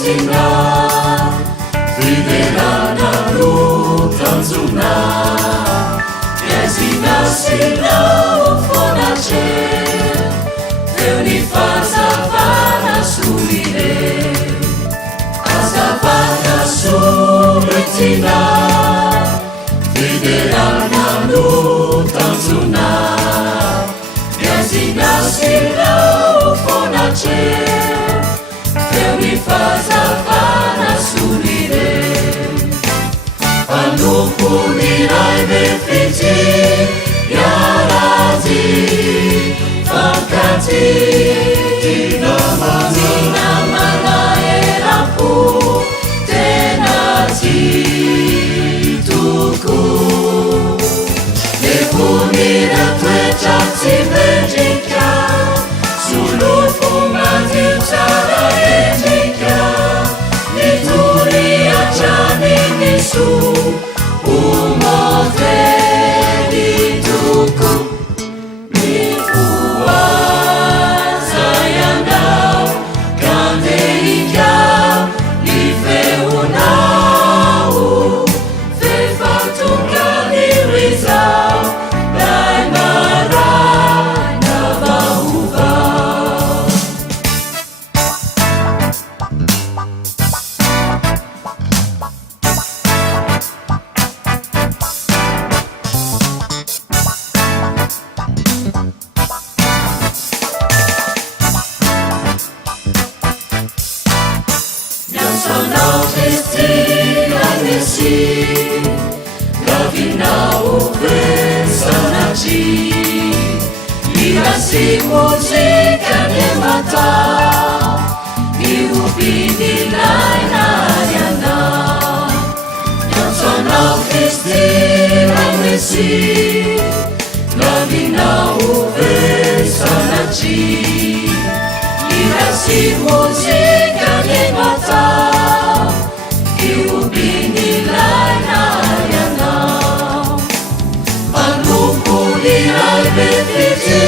fiatina fiderana no tanjona iazinasinao fonace eo ny fazavana solire azavana soletina fiderana no tanjona iazinasinao fonace eo ny fazavana solire anoponiray mefitsy iarazy fankaty tinamana erapo tenaty toko eponira toetra tsy mendrika solofo madio tsara endrika mitory atrany miso umoteli toko mifuazayandao kandeikao nifeunao fefatungalirizao daimara navahuvao Sonau festinanesi gavinao vesanaci irasi muzika ne mata iubinilainayana Sonau festinanesi gavinao vesanaci irasi muzika ne mata iubinilainayana anupunirai mefitsy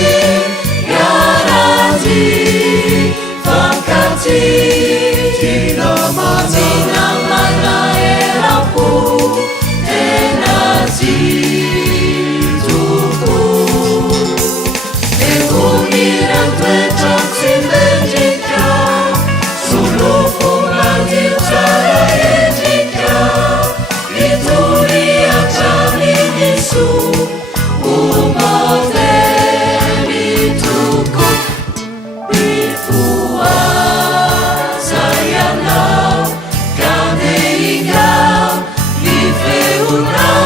iarazy fankaty tinamana erapo tenaty toko eonira toetra tsy mendrika solofo madio tsara endrika mitory atrany miso umoteli toko mifuazayanao kandeikao nifeunao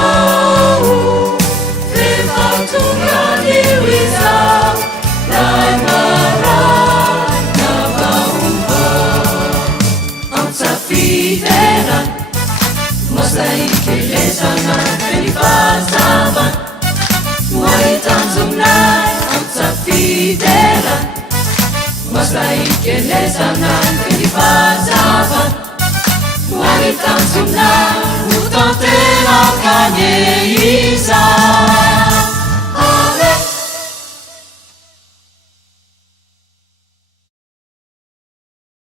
fefatungalirizao daimara navahuvao amsafideran masaikelezana felifazavan waitanzumnai amsafideran masaikelezana felifazavan waitanzumnai utantelakanye